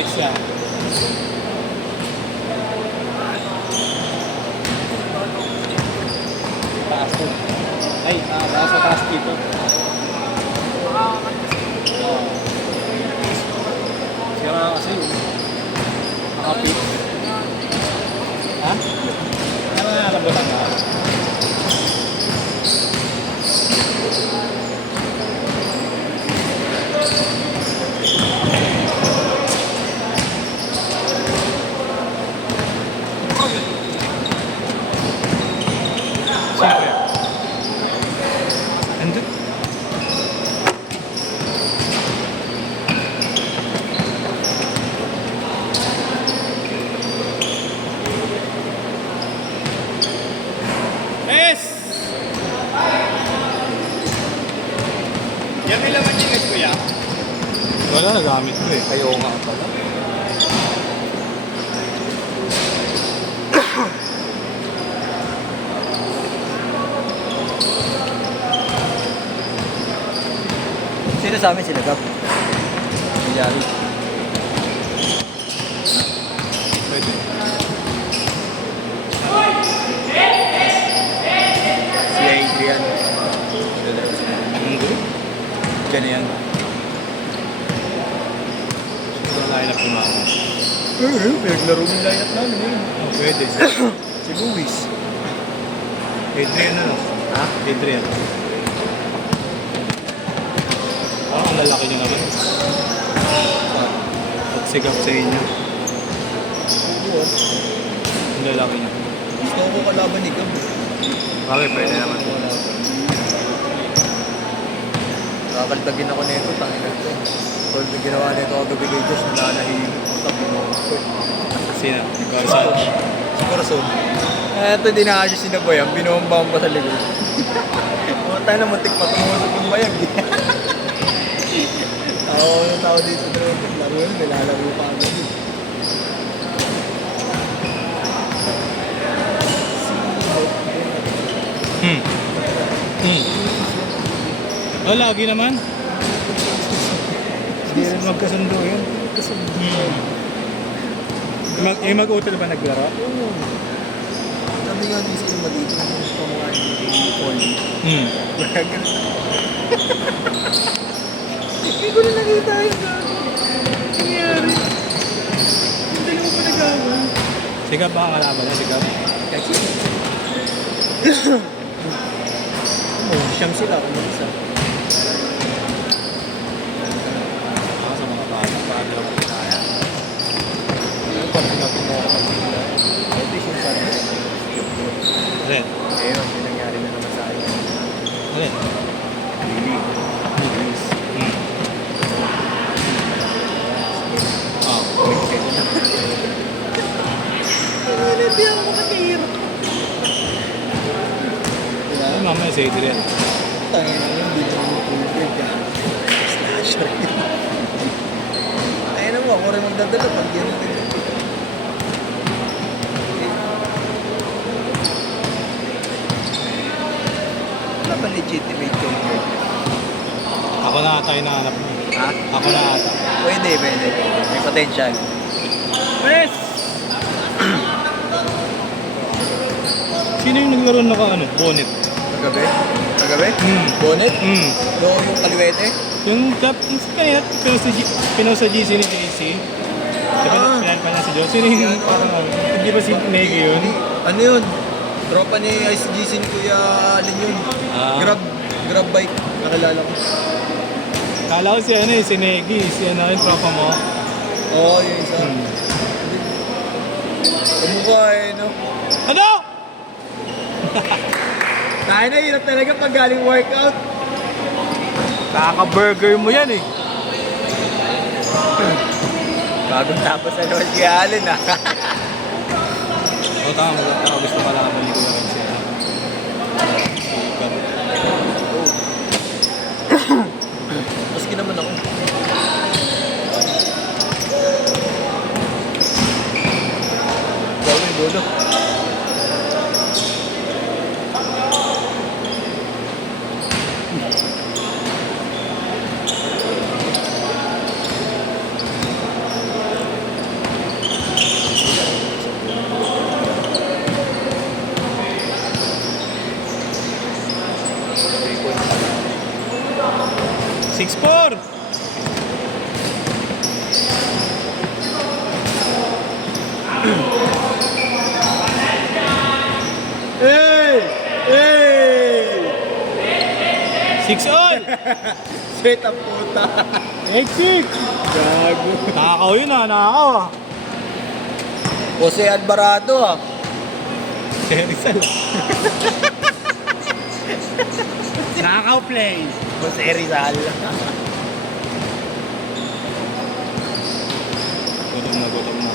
Next yan. Taas to. Ay, taas sa taas dito. Sira kasi nakapit. Ha? Ano na nalabutan ka? Sino yan? Andun? Yes! Yan may laman yung kuya? Wala, nagamit ko eh. Ayaw nga pala. Sino sa amin sila, Gab? Milyari. Pwede. Si Adrian. Hindi. Diyan na yan. Ito ang line-up ni Mama. Pinaglaro yung lineup namin eh. Oh, pwede. Si Luis. Adrian ano? Ha? Adrian. Parang ang lalaki niya naman. Pagsigap sa inyo. Oo. Ang lalaki niya. Gusto ko kalaban ni Gab. Bakit pwede naman? Kakaltagin ako nito, tangin na ito. Kung ginawa nito ako gabi kay Josh, nananahimik ko sa pinong. Sino? Garson. Si Corazon. Ito hindi na kasi sinabayan, binumbang pa sa likod. Mga tayo na muntik pa tumusok yung bayag. Oo, yung tao dito na laro yun, nilalaro pa kami dito. Oh, lagi naman. Hindi rin magkasundo yun. Mag-utal ba naglaro? Oo. Sabi nga din sila dito ng pamakaan ni Polly. Hindi ko na nakita yun na. Nangyari. Hindi naman pa nagawa. Sigap ba ang kalaban na? Sigap? Kasi... siyam sila kung mag-isa. Sa mga bata. Parang lang kaya. Ano pa rin natin na kapag-ila? Ito yung sabi. Red. Ayun, yung nangyari na naman sa akin. Red. Really? Nice. Oh. Hindi ako makatira. Ay, mamaya si Adrian. Tangin na yun, hindi naman matulog ka. Slasher yun. Ayun naman, ako rin magdadala pag yan natin. Wala ba legitimate convert? Ako na ata yung nahanap mo. Ha? Ako na ata. Pwede. May potential. Yes! Sino yung naglaro na ano? Bonnet. Kagabi? Kagabi? Bonnet? Yung kaliwete? Yung kanina, pinaw sa GC ni JC. Pinan pa lang si Joe. Sino yung parang ano? Hindi ba si Negi yun? Ano yun? Tropa ni ICGC ni Kuya Alin yun. Grab bike. Nakilala ko. Kala ko si ano eh, si Negi. Si ano yung tropa mo. Oo, yung isa. Kumukha eh, no? Ano? Tayo na, hirap talaga pag galing workout. Kaka-burger mo yan eh. Bagong tapos na naman si Alin ah. O tama, gusto ka lang naman ni Kuya Ren siya. Maski naman ako. Gawin, Bodo. score! Hey! Hey! 6 all! Set up puta. Exit! Gago. Nakakaw yun ah, nakakaw ah. Jose Alvarado ah. Si Rizal. Nakakaw play. Jose Rizal. Gutom na gutom na.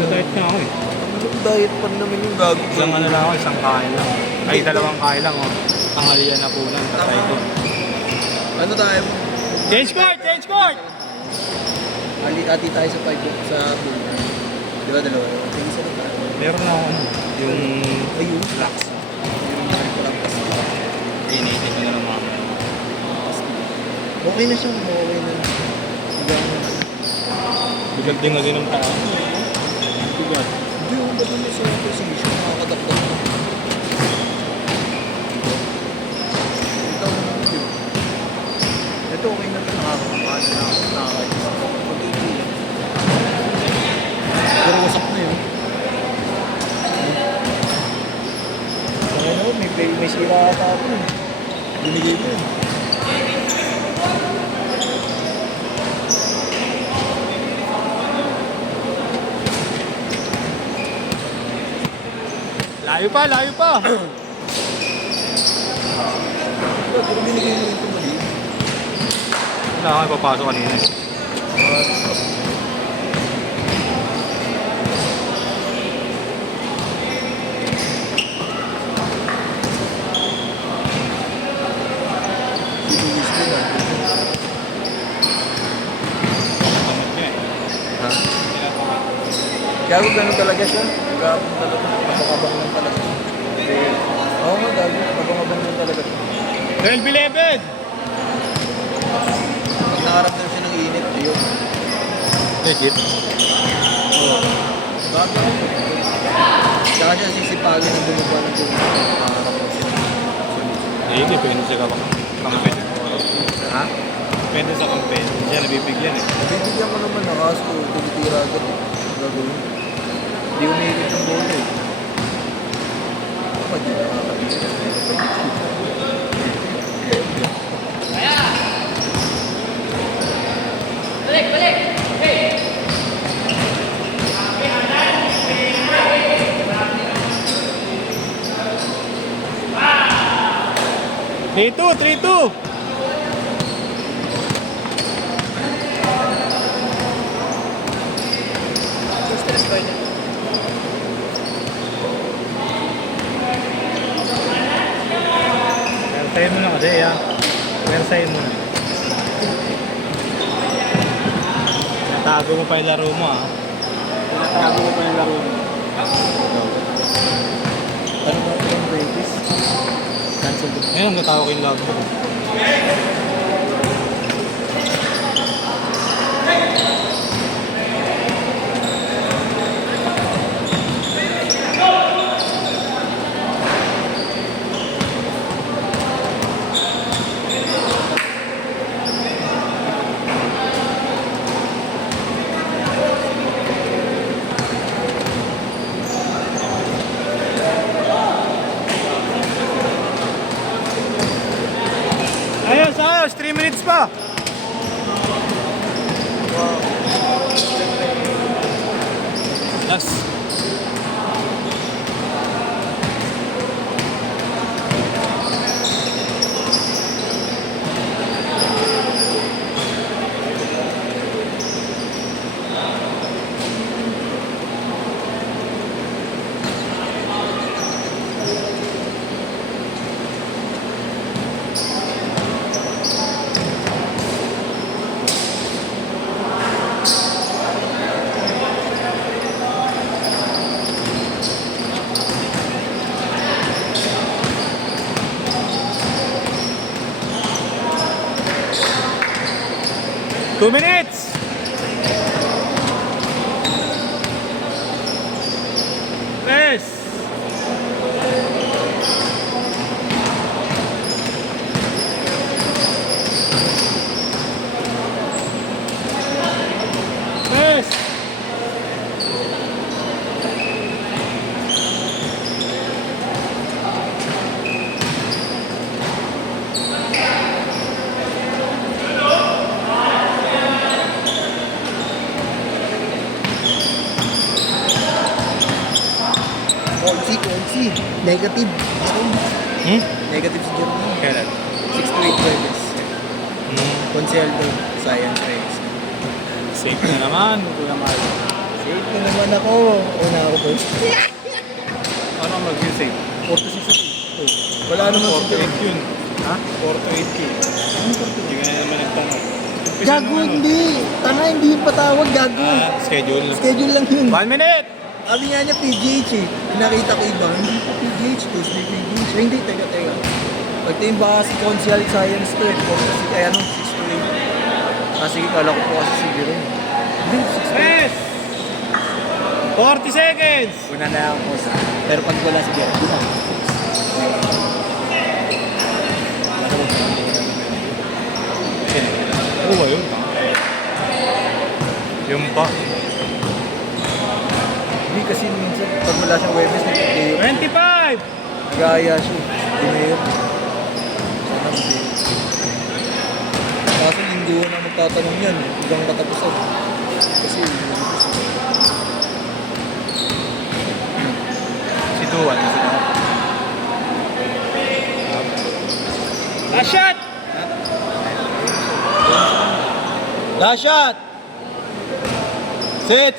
Diet na ako eh. Anong diet pa naman yung gago? Isang ano lang ako, isang kain lang. Ay, dalawang kain lang oh. Tanghalian na po lang, tatay ko. Ano tayo? Change court! Change court! Ati tayo sa 5 sa pool. Di ba dalawa? Sige sa tayo. Meron na ako ano, yung Ayun. flax. Iniitin ko na lang mga. Okay na siya. Okay na. Bigat din na din ang tao. Bigat. Hindi yung ba din sa position? Nakakadakdak na. Ito naman yun. Ito okay na ito. Nakakamahan na ako. Nakakayos. Pag-ibig. Pero wasak na yun. Okay na, may sira ata ako. Binigay mo yun. Layo pa, layo pa! Pero binigay mo ito mali. Wala ako ipapasok kanina eh. Tamad niya eh. Ha? Gago ganun talaga siya. Gago talaga. Abang-abang lang talaga. Oo nga, gago. Abang-abang lang talaga siya. 12-11! Pag nakaramdam siya ng init, ayun. Legit? Oo. Gago. Tsaka siya sisipagin ng bumaba ng bumaba. Nakaramdam siya. Hindi, depende sa kampen. Ha? Depende sa kampen. Hindi siya nabibigyan eh. Nabibigyan ko naman na kaso, tumitira agad eh. Gagawin. Hindi umikot ng bola eh. Ako, di nakakabigyan. Balik! 3-2! Stress ba yun? Persahin mo na kasi ya. Persahin mo na. Natago mo pa yung laro mo ah. Natago mo pa yung laro mo. Ano ba yung breakfast? Cancel ko. Ngayon ang natago ko yung log mo. Ayos, 3 minutes pa. Last. Two minutes! Yes! Negative. Hmm? Negative si Jerome. Kailan? 6 to 8 Fridays. Consel daw. Science race. Safe na naman, Kuya Mario. Safe na naman ako. Una ako first. Ano ang mag-view safe? 4 to 6 ako. Wala naman si 4 to 8 Jerome. yun. Ha? 4 to 8 yun. Hindi ka na naman nagtanong. Umpisa Gago nung ano? hindi. Tanga hindi yung patawag. Gago. Schedule. Schedule lang yun. 1 minute! Sabi nga niya PGH eh. Nakita ko iba. Hindi po PGH. Tuesday PGH. Ay, hindi. Teka. Pagka yung baka si Conscial Science to eh. Kaya ano, 6 to 8. Sige, kala ko po kasi si Jerome. Hindi, 6 to 8. Yes! 40 seconds! Una na ako po sa... Pero pag wala si Jerome, wala. Oo ba yun? Yung pa. Hindi kasi minsan pag wala siyang Webes, nagpapay. 25! Gaya siya. Hindi na yun. Sana hindi. Kaso linggo na magtatanong yan. Hanggang katapusan. Kasi Si Duan. Last shot! last shot! Sit!